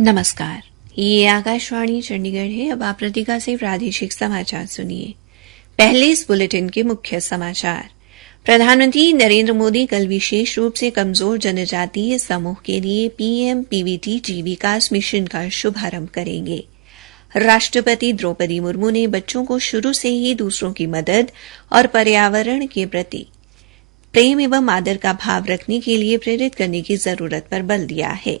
नमस्कार, ये आकाशवाणी चंडीगढ़ है। अब आप प्रतिका से प्रादेशिक समाचार सुनिए। पहले इस बुलेटिन के मुख्य समाचार। प्रधानमंत्री नरेंद्र मोदी कल विशेष रूप से कमजोर जनजातीय समूह के लिए पीएम पीवीटी विकास मिशन का शुभारंभ करेंगे। राष्ट्रपति द्रौपदी मुर्मू ने बच्चों को शुरू से ही दूसरों की मदद और पर्यावरण के प्रति प्रेम एवं आदर का भाव रखने के लिए प्रेरित करने की जरूरत पर बल दिया है।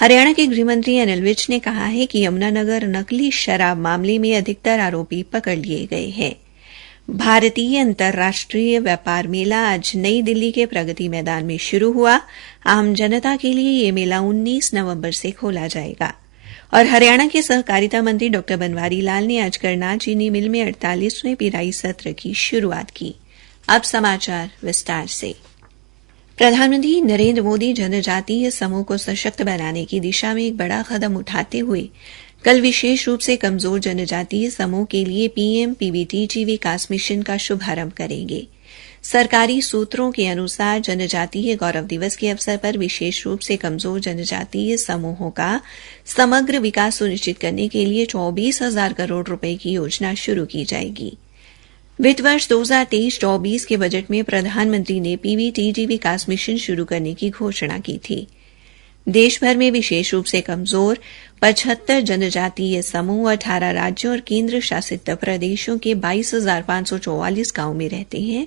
हरियाणा के गृह मंत्री अनिल विज ने कहा है कि यमुनानगर नकली शराब मामले में अधिकतर आरोपी पकड़ लिए गए हैं। भारतीय अंतर्राष्ट्रीय व्यापार मेला आज नई दिल्ली के प्रगति मैदान में शुरू हुआ। आम जनता के लिए यह मेला 19 नवंबर से खोला जाएगा। और हरियाणा के सहकारिता मंत्री डॉ बनवारी लाल ने आज करनाल चीनी मिल में 48वें पिराई सत्र की शुरुआत की। अब समाचार विस्तार से। प्रधानमंत्री नरेंद्र मोदी जनजातीय समूह को सशक्त बनाने की दिशा में एक बड़ा कदम उठाते हुए कल विशेष रूप से कमजोर जनजातीय समूह के लिए पीएम पीवीटी विकास मिशन का शुभारंभ करेंगे। सरकारी सूत्रों के अनुसार जनजातीय गौरव दिवस के अवसर पर विशेष रूप से कमजोर जनजातीय समूहों का समग्र विकास सुनिश्चित करने के लिए 24,000 करोड़ रुपए की योजना शुरू की जाएगी। वित्त वर्ष 2023-24 के बजट में प्रधानमंत्री ने पीवीटी विकास मिशन शुरू करने की घोषणा की थी। देश भर में विशेष रूप से कमजोर 75 जनजातीय समूह 18 राज्यों और केंद्र शासित प्रदेशों के 22,544 गांव में रहते हैं।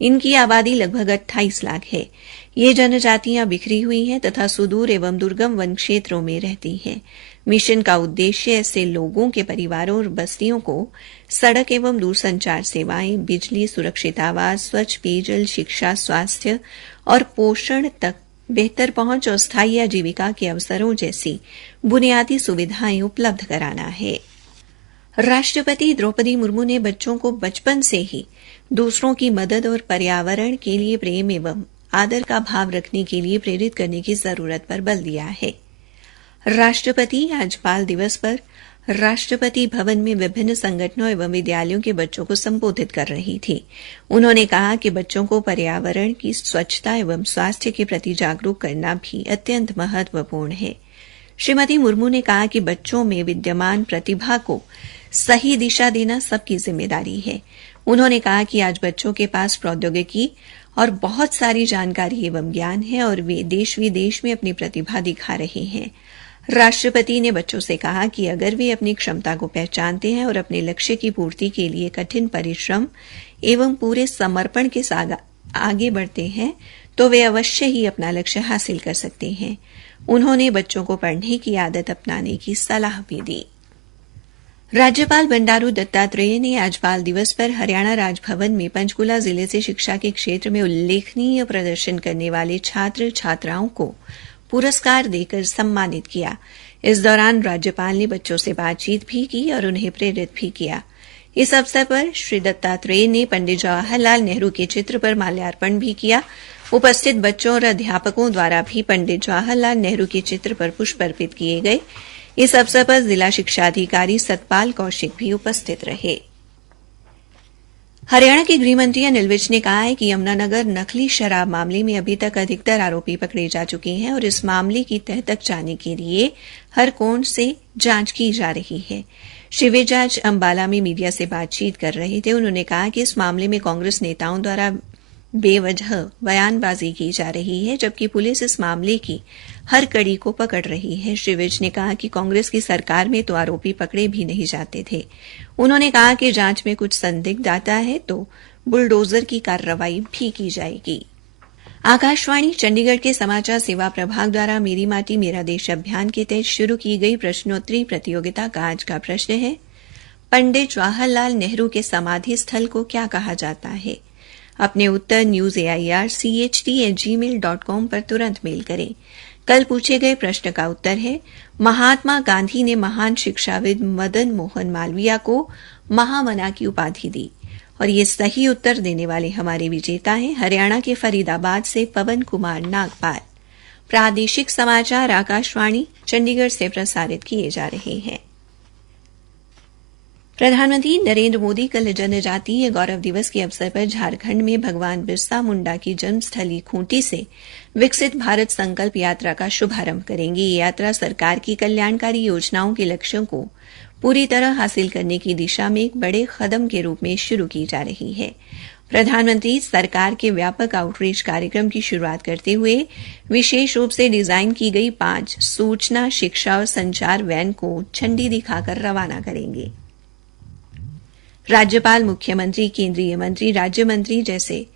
इनकी आबादी लगभग 28 लाख है। ये जनजातियां बिखरी हुई हैं तथा सुदूर एवं दुर्गम वन क्षेत्रों में रहती हैं। मिशन का उद्देश्य ऐसे लोगों के परिवारों और बस्तियों को सड़क एवं दूरसंचार सेवाएं, बिजली, सुरक्षित आवास, स्वच्छ पेयजल, शिक्षा, स्वास्थ्य और पोषण तक बेहतर पहुंच और स्थायी आजीविका के अवसरों जैसी बुनियादी सुविधाएं उपलब्ध कराना है। राष्ट्रपति द्रौपदी मुर्मू ने बच्चों को बचपन से ही दूसरों की मदद और पर्यावरण के लिए प्रेम एवं आदर का भाव रखने के लिए प्रेरित करने की जरूरत पर बल दिया है। राष्ट्रपति आज बाल दिवस पर राष्ट्रपति भवन में विभिन्न संगठनों एवं विद्यालयों के बच्चों को संबोधित कर रही थी। उन्होंने कहा कि बच्चों को पर्यावरण की स्वच्छता एवं स्वास्थ्य के प्रति जागरूक करना भी अत्यंत महत्वपूर्ण है। श्रीमती मुर्मू ने कहा कि बच्चों में विद्यमान प्रतिभा को सही दिशा देना सबकी जिम्मेदारी है। उन्होंने कहा कि आज बच्चों के पास प्रौद्योगिकी और बहुत सारी जानकारी एवं ज्ञान है और वे देश विदेश में अपनी प्रतिभा दिखा रहे हैं। राष्ट्रपति ने बच्चों से कहा कि अगर वे अपनी क्षमता को पहचानते हैं और अपने लक्ष्य की पूर्ति के लिए कठिन परिश्रम एवं पूरे समर्पण के साथ आगे बढ़ते हैं तो वे अवश्य ही अपना लक्ष्य हासिल कर सकते हैं। उन्होंने बच्चों को पढ़ने की आदत अपनाने की सलाह भी दी। राज्यपाल बंडारू दत्तात्रेय ने आज बाल दिवस पर हरियाणा राजभवन में पंचकुला जिले से शिक्षा के क्षेत्र में उल्लेखनीय प्रदर्शन करने वाले छात्र छात्राओं को पुरस्कार देकर सम्मानित किया। इस दौरान राज्यपाल ने बच्चों से बातचीत भी की और उन्हें प्रेरित भी किया। इस अवसर पर श्री दत्तात्रेय ने पंडित जवाहरलाल नेहरू के चित्र पर माल्यार्पण भी किया। उपस्थित बच्चों और अध्यापकों द्वारा भी पंडित जवाहरलाल नेहरू के चित्र पर पुष्प अर्पित किए गए। इस अवसर पर जिला शिक्षा अधिकारी सतपाल कौशिक भी उपस्थित रहे। हरियाणा के गृह मंत्री अनिल विज ने कहा है कि यमुनानगर नकली शराब मामले में अभी तक अधिकतर आरोपी पकड़े जा चुके हैं और इस मामले की तह तक जाने के लिए हर कोण से जांच की जा रही है। श्री विज आज अंबाला में मीडिया से बातचीत कर रहे थे। उन्होंने कहा कि इस मामले में कांग्रेस नेताओं द्वारा बेवजह बयानबाजी की जा रही है, जबकि पुलिस इस मामले की हर कड़ी को पकड़ रही है। श्री विज ने कहा कि कांग्रेस की सरकार में तो आरोपी पकड़े भी नहीं जाते थे। उन्होंने कहा कि जांच में कुछ संदिग्ध आता है तो बुलडोजर की कार्रवाई भी की जाएगी। आकाशवाणी चंडीगढ़ के समाचार सेवा प्रभाग द्वारा मेरी माटी मेरा देश अभियान के तहत शुरू की गई प्रश्नोत्तरी प्रतियोगिता का आज का प्रश्न है, पंडित जवाहरलाल नेहरू के समाधि स्थल को क्या कहा जाता है? अपने उत्तर newsaircht@gmail.com पर तुरंत मेल करें। कल पूछे गए प्रश्न का उत्तर है, महात्मा गांधी ने महान शिक्षाविद मदन मोहन मालवीय को महामना की उपाधि दी। और ये सही उत्तर देने वाले हमारे विजेता हैं हरियाणा के फरीदाबाद से पवन कुमार नागपाल। प्रादेशिक समाचार आकाशवाणी चंडीगढ़ से प्रसारित किए जा रहे हैं। प्रधानमंत्री नरेंद्र मोदी कल जनजातीय गौरव दिवस के अवसर पर झारखंड में भगवान बिरसा मुंडा की जन्मस्थली खूंटी से विकसित भारत संकल्प यात्रा का शुभारंभ करेंगे। ये यात्रा सरकार की कल्याणकारी योजनाओं के लक्ष्यों को पूरी तरह हासिल करने की दिशा में एक बड़े कदम के रूप में शुरू की जा रही है। प्रधानमंत्री सरकार के व्यापक आउटरीच कार्यक्रम की शुरुआत करते हुए विशेष रूप से डिजाइन की गई 5 सूचना, शिक्षा और संचार वैन को झंडी दिखाकर रवाना करेंगे। राज्यपाल, मुख्यमंत्री, केंद्रीय मंत्री, राज्य मंत्री जैसे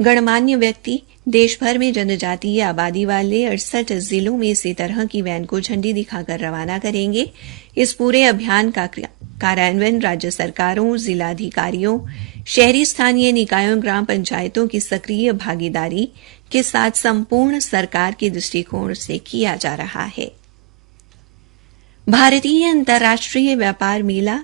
गणमान्य व्यक्ति देश भर में जनजातीय आबादी वाले 68 जिलों में इसी तरह की वैन को झंडी दिखाकर रवाना करेंगे। इस पूरे अभियान का कार्यान्वयन राज्य सरकारों, जिलाधिकारियों, शहरी स्थानीय निकायों, ग्राम पंचायतों की सक्रिय भागीदारी के साथ संपूर्ण सरकार के दृष्टिकोण से किया जा रहा है। भारतीय अंतर्राष्ट्रीय व्यापार मेला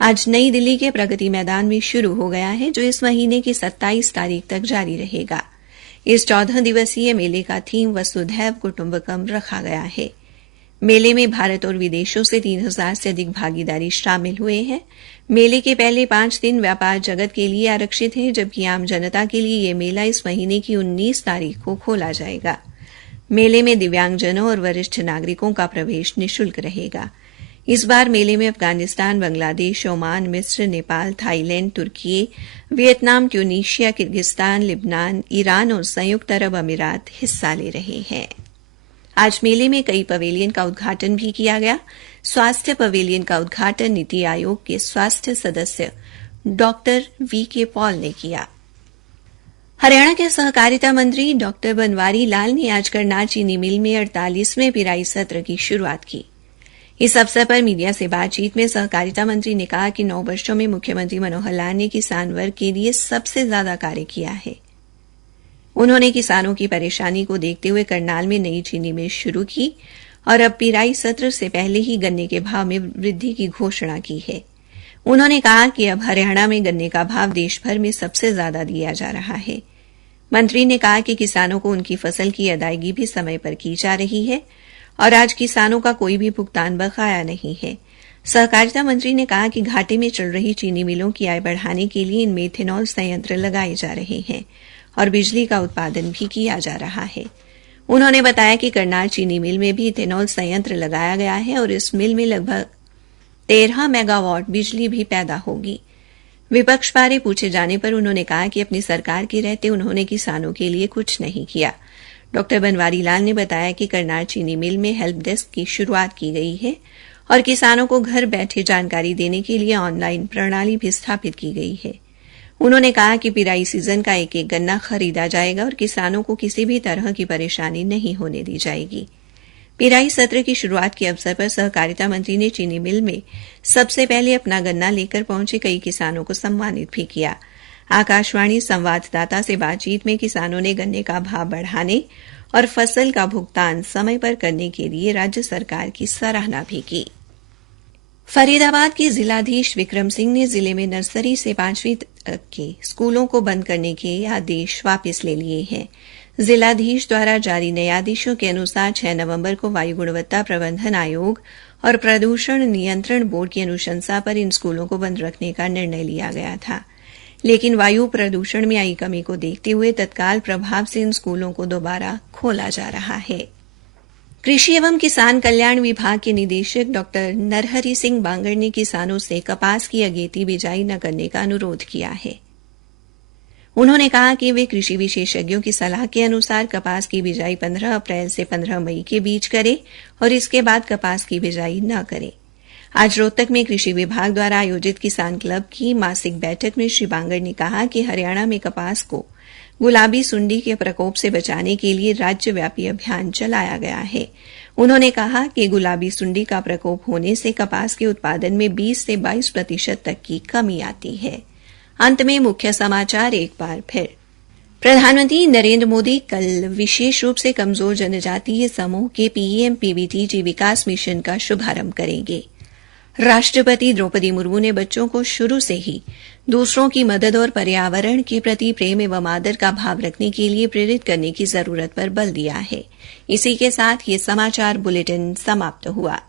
आज नई दिल्ली के प्रगति मैदान में शुरू हो गया है, जो इस महीने की 27 तारीख तक जारी रहेगा। इस 14 दिवसीय मेले का थीम वसुधैव कुटुंबकम रखा गया है। मेले में भारत और विदेशों से 3000 से अधिक भागीदारी शामिल हुए हैं। मेले के पहले 5 दिन व्यापार जगत के लिए आरक्षित हैं, जबकि आम जनता के लिए यह मेला इस महीने की 19 तारीख को खोला जाएगा। मेले में दिव्यांगजनों और वरिष्ठ नागरिकों का प्रवेश निःशुल्क रहेगा। इस बार मेले में अफगानिस्तान, बांग्लादेश, ओमान, मिस्र, नेपाल, थाईलैंड, तुर्की, वियतनाम, ट्यूनीशिया, किर्गिस्तान, लिबनान, ईरान और संयुक्त अरब अमीरात हिस्सा ले रहे हैं। आज मेले में कई पवेलियन का उद्घाटन भी किया गया। स्वास्थ्य पवेलियन का उद्घाटन नीति आयोग के स्वास्थ्य सदस्य डॉक्टर वीके पॉल ने किया। हरियाणा के सहकारिता मंत्री डॉक्टर बनवारी लाल ने आज करनाल चीनी मिल में 48वें पिराई सत्र की शुरुआत की। इस अवसर पर मीडिया से बातचीत में सहकारिता मंत्री ने कहा कि 9 वर्षों में मुख्यमंत्री मनोहर लाल ने किसान वर्ग के लिए सबसे ज्यादा कार्य किया है। उन्होंने किसानों की परेशानी को देखते हुए करनाल में नई चीनी मिल शुरू की और अब पिराई सत्र से पहले ही गन्ने के भाव में वृद्धि की घोषणा की है। उन्होंने कहा कि अब हरियाणा में गन्ने का भाव देश भर में सबसे ज्यादा दिया जा रहा है। मंत्री ने कहा कि किसानों को उनकी फसल की अदायगी भी समय पर की जा रही है और आज किसानों का कोई भी भुगतान बकाया नहीं है। सहकारिता मंत्री ने कहा कि घाटे में चल रही चीनी मिलों की आय बढ़ाने के लिए इनमें इथेनॉल संयंत्र लगाए जा रहे हैं और बिजली का उत्पादन भी किया जा रहा है। उन्होंने बताया कि करनाल चीनी मिल में भी इथेनॉल संयंत्र लगाया गया है और इस मिल में लगभग 13 मेगावाट बिजली भी पैदा होगी। विपक्ष बारे पूछे जाने पर उन्होंने कहा कि अपनी सरकार के रहते उन्होंने किसानों के लिए कुछ नहीं किया। डॉक्टर बनवारी लाल ने बताया कि करनाल चीनी मिल में हेल्प डेस्क की शुरुआत की गई है और किसानों को घर बैठे जानकारी देने के लिए ऑनलाइन प्रणाली भी स्थापित की गई है। उन्होंने कहा कि पिराई सीजन का एक एक गन्ना खरीदा जाएगा और किसानों को किसी भी तरह की परेशानी नहीं होने दी जाएगी। पिराई सत्र की शुरुआत के अवसर पर सहकारिता मंत्री ने चीनी मिल में सबसे पहले अपना गन्ना लेकर पहुंचे कई किसानों को सम्मानित भी किया। आकाशवाणी संवाददाता से बातचीत में किसानों ने गन्ने का भाव बढ़ाने और फसल का भुगतान समय पर करने के लिए राज्य सरकार की सराहना भी की। फरीदाबाद के जिलाधीश विक्रम सिंह ने जिले में नर्सरी से 5वीं तक के स्कूलों को बंद करने के आदेश वापस ले लिए हैं। जिलाधीश द्वारा जारी नए आदेशों के अनुसार 6 नवंबर को वायु गुणवत्ता प्रबंधन आयोग और प्रदूषण नियंत्रण बोर्ड की अनुशंसा पर इन स्कूलों को बंद रखने का निर्णय लिया गया था, लेकिन वायु प्रदूषण में आई कमी को देखते हुए तत्काल प्रभाव से इन स्कूलों को दोबारा खोला जा रहा है। कृषि एवं किसान कल्याण विभाग के निदेशक डॉक्टर नरहरि सिंह बांगड़ ने किसानों से कपास की अगेती बिजाई न करने का अनुरोध किया है। उन्होंने कहा कि वे कृषि विशेषज्ञों की सलाह के अनुसार कपास की बिजाई 15 अप्रैल से 15 मई के बीच करें और इसके बाद कपास की बिजाई न करें। आज रोहतक में कृषि विभाग द्वारा आयोजित किसान क्लब की मासिक बैठक में श्री बांगड़ ने कहा कि हरियाणा में कपास को गुलाबी सुंडी के प्रकोप से बचाने के लिए राज्यव्यापी अभियान चलाया गया है। उन्होंने कहा कि गुलाबी सुंडी का प्रकोप होने से कपास के उत्पादन में 20 से 22% तक की कमी आती है। अंत में मुख्य समाचार एक बार फिर। प्रधानमंत्री नरेंद्र मोदी कल विशेष रूप से कमजोर जनजातीय समूह के पीएम-पीवीटी विकास मिशन का शुभारंभ करेंगे। राष्ट्रपति द्रौपदी मुर्मू ने बच्चों को शुरू से ही दूसरों की मदद और पर्यावरण के प्रति प्रेम एवं आदर का भाव रखने के लिए प्रेरित करने की जरूरत पर बल दिया है। इसी के साथ ये समाचार बुलेटिन समाप्त हुआ।